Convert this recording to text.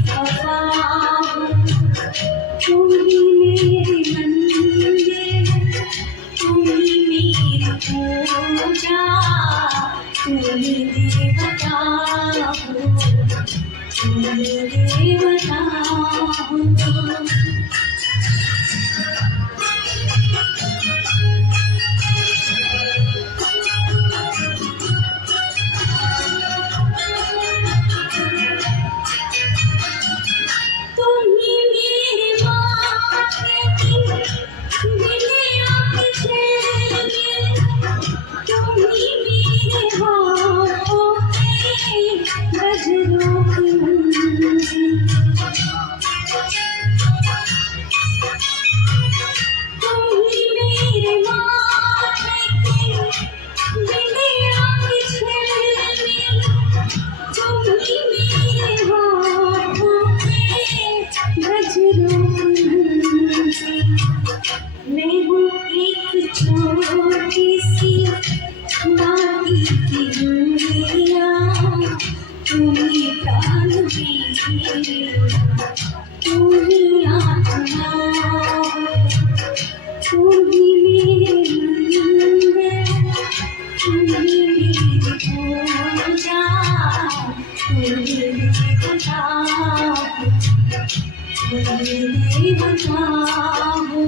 वफा हो, तुम ही मेरे मंदिर, तुम ही मेरी पूजा, तुम ही देवता हो, तुम ही देवता हो। तुम ही मेरे माथे की बिंदिया की छेली, तुम ही मेरे हाथों के गजरों की मंजिल, तुम ही मेरे माथे की बिंदिया की छेली, तुम ही मेरे हाथों के गजरों की मंजिल। मैं हूँ एक छोटी सी माटी की गुड़िया, तुम ही प्राण मेरे, तुम ही आत्मा हो, तुम ही मेरे मंदिर, तुम ही मेरी पूजा, तुम ही देवता हो, तुम ही देवता हो।